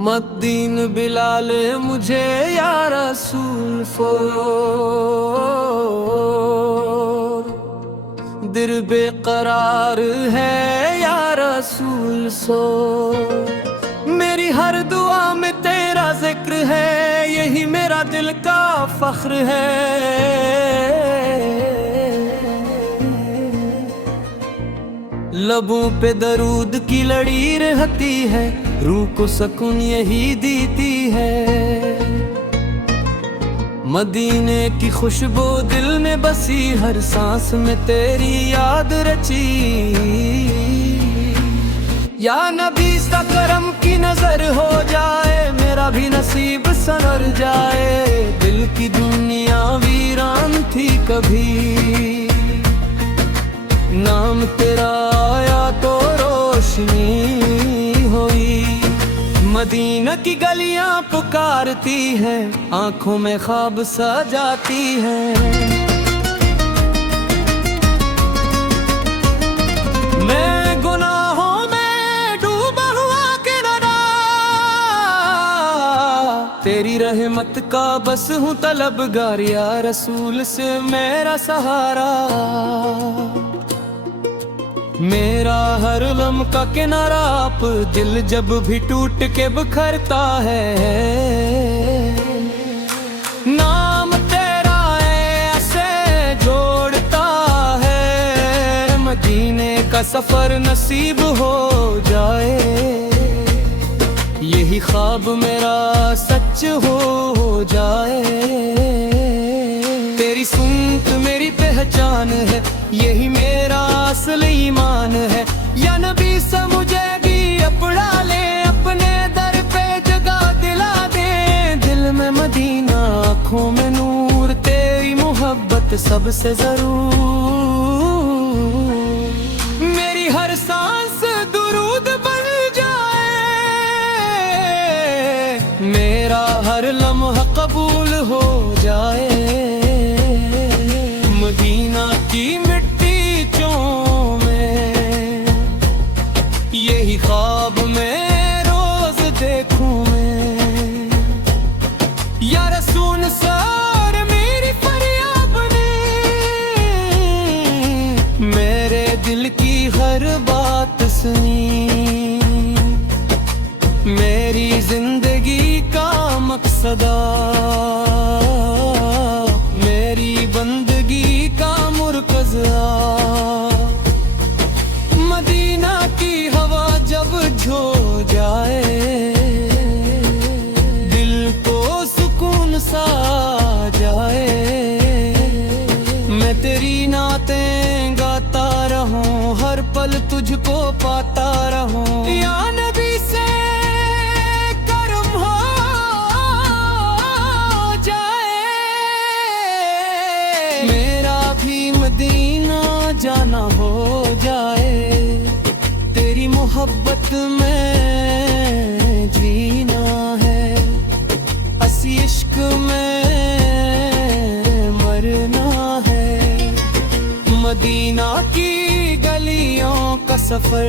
मद्दीन बिलाल मुझे या रसूल फोर, दिल बेकरार है या रसूल सो। मेरी हर दुआ में तेरा जिक्र है, यही मेरा दिल का फख्र है। लबों पे दरूद की लड़ी रहती है, रूह को सुकून यही देती है। मदीने की खुशबू दिल में बसी, हर सांस में तेरी याद रची। या नबी सा करम की नजर हो जाए, मेरा भी नसीब संवर जाए। दिल की दुनिया वीरान थी कभी, नाम तेरा आया तो रोशनी हुई। मदीना की गलियां पुकारती हैं, आंखों में ख्वाब सजाती हैं। मैं गुनाहों में डूबा हुआ किनारा, तेरी रहमत का बस हूँ तलबगार। या रसूल से मेरा सहारा, मेरा हर लम्हा का किनारा आप। दिल जब भी टूट के बिखरता है, नाम तेरा ऐसे जोड़ता है। मदीने का सफर नसीब हो जाए, यही ख्वाब मेरा सच हो जाए। तेरी सुन्नत मेरी पहचान है, यही मेरा असल ईमान है। या नबी से मुझे भी अपना ले, अपने दर पे जगह दिला दे। दिल में मदीना, आँखों में नूर, तेरी मोहब्बत सबसे जरूर। मेरी हर सांस दुरूद बन जाए, मेरा हर लम्हा कबूल हो जाए। मदीना की मिट्टी चूमे, यही ख्वाब में रोज देखूं मैं। या रसूल सर मेरी फरियाद ने, मेरे दिल की हर बात सुनी। मेरी जिंदगी का मकसदा, मेरी बंदगी का मुर्कज़ा। मदीना की हवा जब झो जाए, दिल को सुकून सा जाए। मैं तेरी नातें गाता रहूं, हर पल तुझको पाता रहूं। या नबी से करम हो जाए, मेरा भी मदीना जाना हो जाए। तेरी मोहब्बत में जीना है, असी इश्क में मरना है। मदीना की गलियों का सफर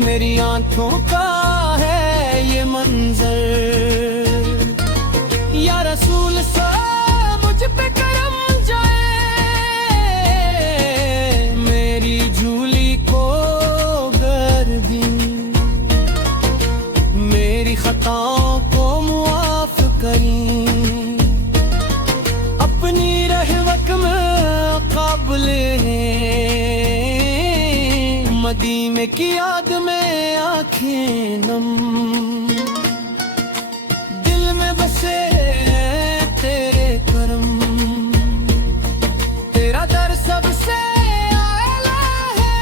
मेरी आंखों का है ये मंजर। या रसूल सा मुझ पे करम जाए, मेरी झूली को गर्दी, मेरी खताओं को मुआफ करी। अपनी रहमत में काबिले मदीने की याद में आंखें नम। दिल में बसे तेरे करम, तेरा दर सबसे आला है।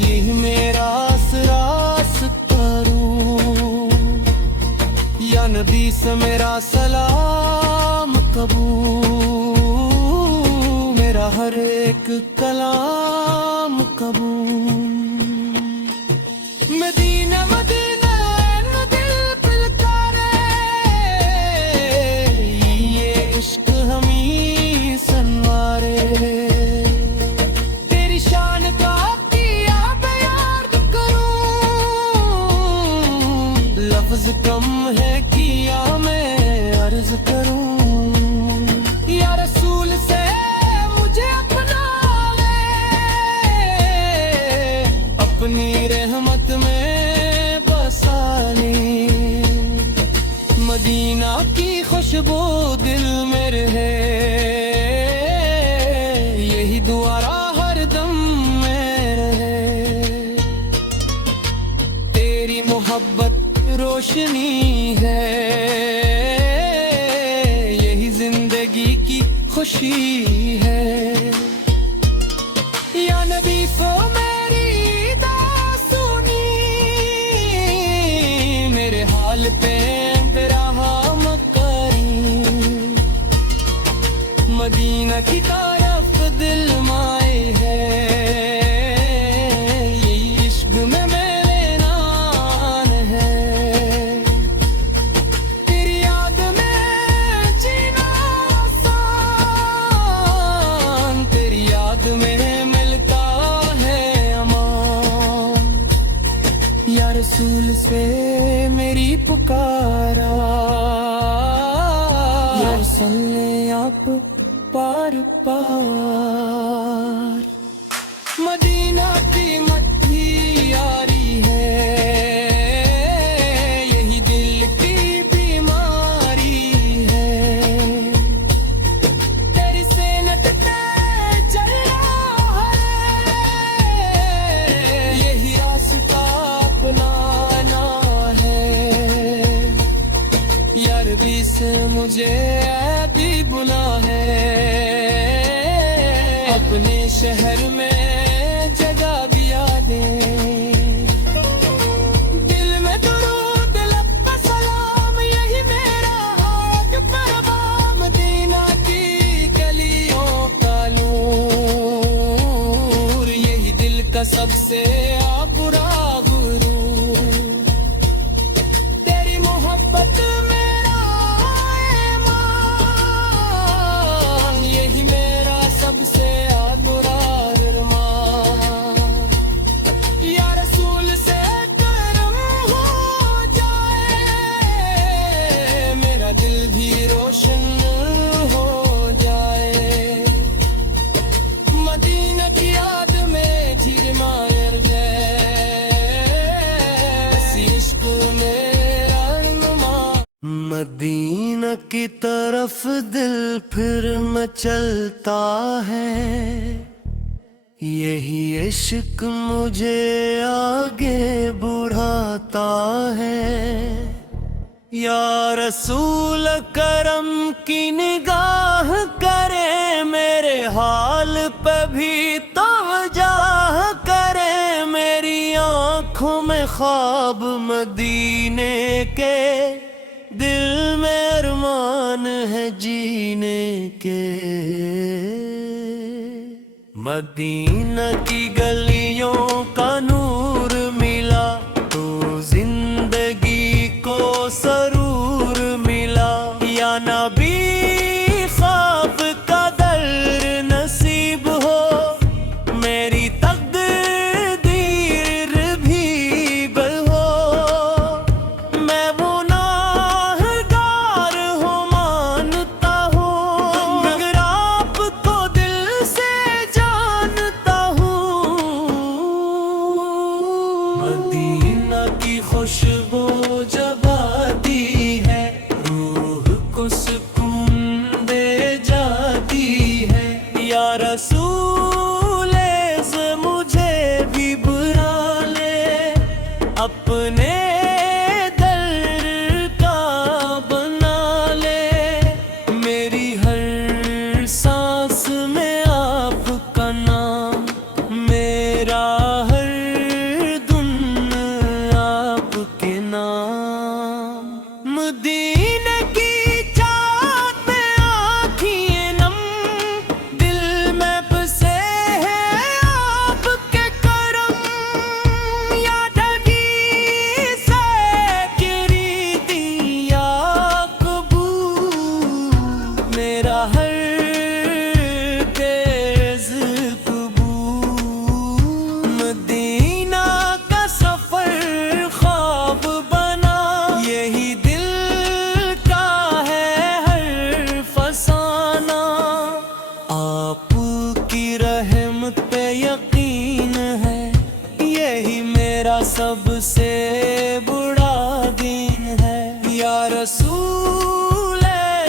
यही मेरा करूं, या नबी से मेरा सलाम कबूल। मेरा हर एक कलाम कबूल। मदीना मदीना न दिल पुकारे, ये इश्क हमी सनवार। कम है किया मैं अर्ज करूं, या रसूल से मुझे अपना ले, अपनी रहमत में बसा ले। मदीना की खुशबू दिल में रहे, यही दुआरा हर दम में रहे। तेरी मोहब्बत रोशनी है, यही जिंदगी की खुशी है। या नबी सो मेरी दासूनी, मेरे हाल पे मदीना की तरफ दिल माए है, यही इश्क में मेरे नान है। तेरी याद में जीना आसान, तेरी याद में मिलता है अमान। या रसूल से मेरी पुकारा, या सल्ले आप पार पार। मदीना की मट्टी यारी है, यही दिल की बीमारी है। तेरी सेनत पे चल रहा है, यही रास्ता अपनाना है। यार भी से मुझे भी बुला है, अपने शहर में जगह दिया दे। दिल में दुरूद लब पे सलाम, यही मेरा हाथ परवाम। मदीना की गलियों का नूर, यही दिल का सबसे बुरा गुरूर। तेरी मोहब्बत सबसे अधूरा अरमान। या रसूल से करम हो जाए, मेरा दिल भी रोशन हो जाए। मदीना की याद में झील मायर जाए, इश्क मेरा नुमा। मदीना की तरफ दिल फिर मचलता है, यही इश्क मुझे आगे बढ़ाता है। या रसूल करम की निगाह करे, मेरे हाल पे भी तवज्जो करे। मेरी आँखों में ख्वाब मदीने के, दिल में अरमान है जीने के। मदीना की गलियों का नूर मिला, तो जिंदगी को सरूर मिला। या नबी ख्वाब का दर नसीब हो, मेरी तकदीर भी बल हो। मैं वो खुशबू जब आती है, रूह को सुकून दे जाती है। या रसूल से मुझे भी बुला ले, अपने दर का बना ले। मेरी हर सांस में आपका नाम, मेरा मदीने की चाहत में आँखें नम, दिल में बसे हैं आपके करम। यादगी से गिरी दिया कबूल, मेरा हर केस कबूल। मदीना का सफर ख्वाब बना, यही या रसूल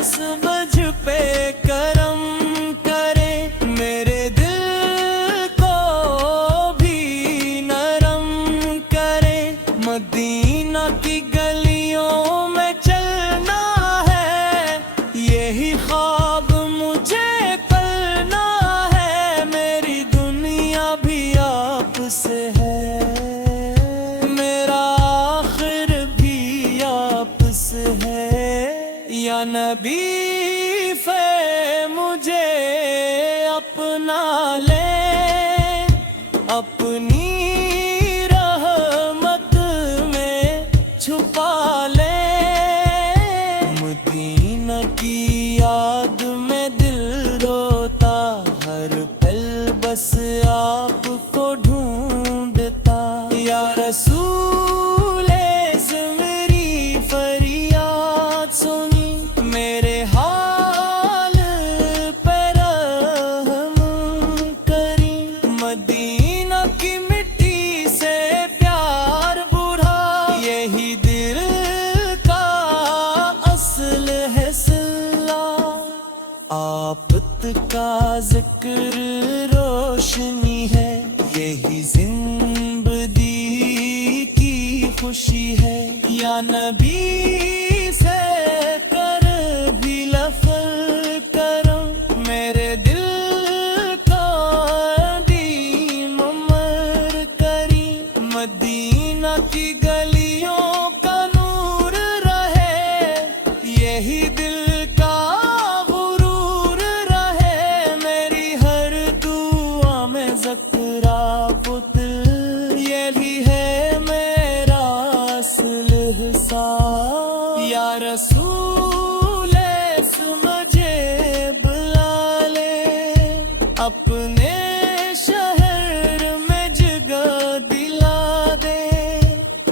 समझ पे करम करे, मेरे दिल को भी नरम करे। मदीना की गलियों में चलना है, यही ख्वाब मुझे पलना है। मेरी दुनिया भी आपसे है, मेरा आखिर भी आपसे है। या नबी फे मुझे अपना ले, अपनी रहमत में छुपा ले। मदीना की याद में दिल रोता, हर पल बस आपको ढूंढता। या रसूल मेरी फरियाद सुनी, मेरे हाल पर रहम करी। मदीना की मिट्टी से प्यार बुरा, यही दिल का असल है सिला। आफत का जिक्र रोशनी है, यही जिंदगी की खुशी है। या नबी से कर भी लफल करम, मेरे दिल का दीन उमर करी। मदीना की गलियों का नूर रहे, यही दिल का गुरूर रहे। मेरी हर दुआ में ज़करा पुतल, यही है मेरा असल हिसाब। या रसूल मुझे बुला ले, अपने शहर में जगह दिला दे।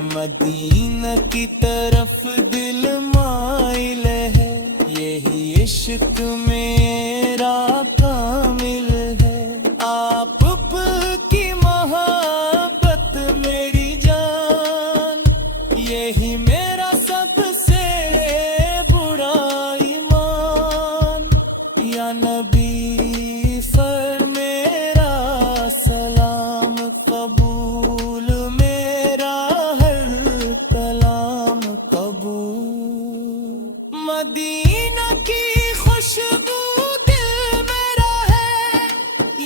मदीना की तरफ दिल माइल है, यही इश्क मेरा कामिल है। आप की मोहब्बत मेरी जान, यही मेरा सबसे बुरा ईमान। या नबी फर मेरा सलाम कबूल, मेरा हर कलाम कबूल। मदीना की खुशबू दिल मेरा है,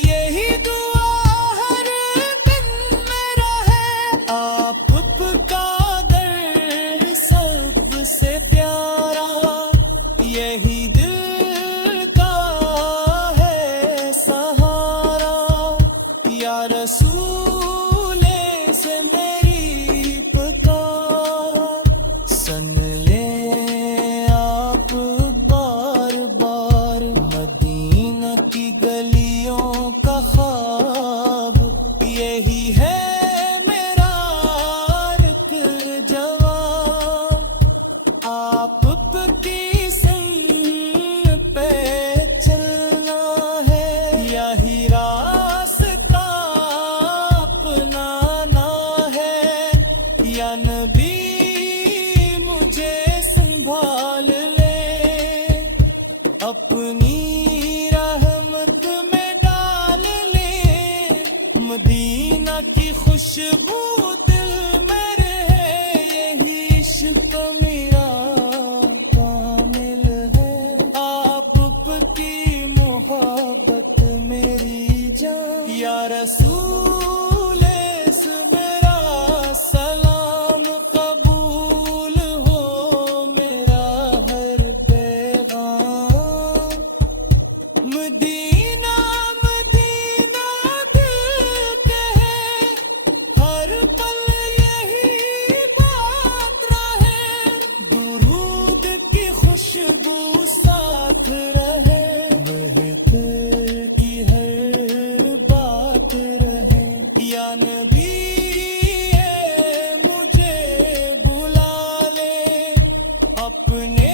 यही दुआ हर दिन मेरा है। आपका दर सबसे प्यारा, यही दिल का है सहारा। या रसूल से मेरी पुकार, सुन ले आप बार बार। मदीना की गलियों का ख्वाब, यही है मेरा एक जवाब। आप की संग पे चलना है, यही रास्ता अपनाना है। या नबी मुझे संभाल ले, अपनी रहमत में डाल ले। मदीना की खुशबू दिल मेरे है, यही इश्क मेरा कामिल है। आप की मोहब्बत मेरी जान। या रसूल मेरा सलाम कबूल हो, मेरा हर पैगाम। मदीना मदीना दिल कहे, हर पल यही बात रहे। दुरूद की खुशबू साथ रहे, महक की हर बात रहे। या नबी मुझे बुला ले, अपने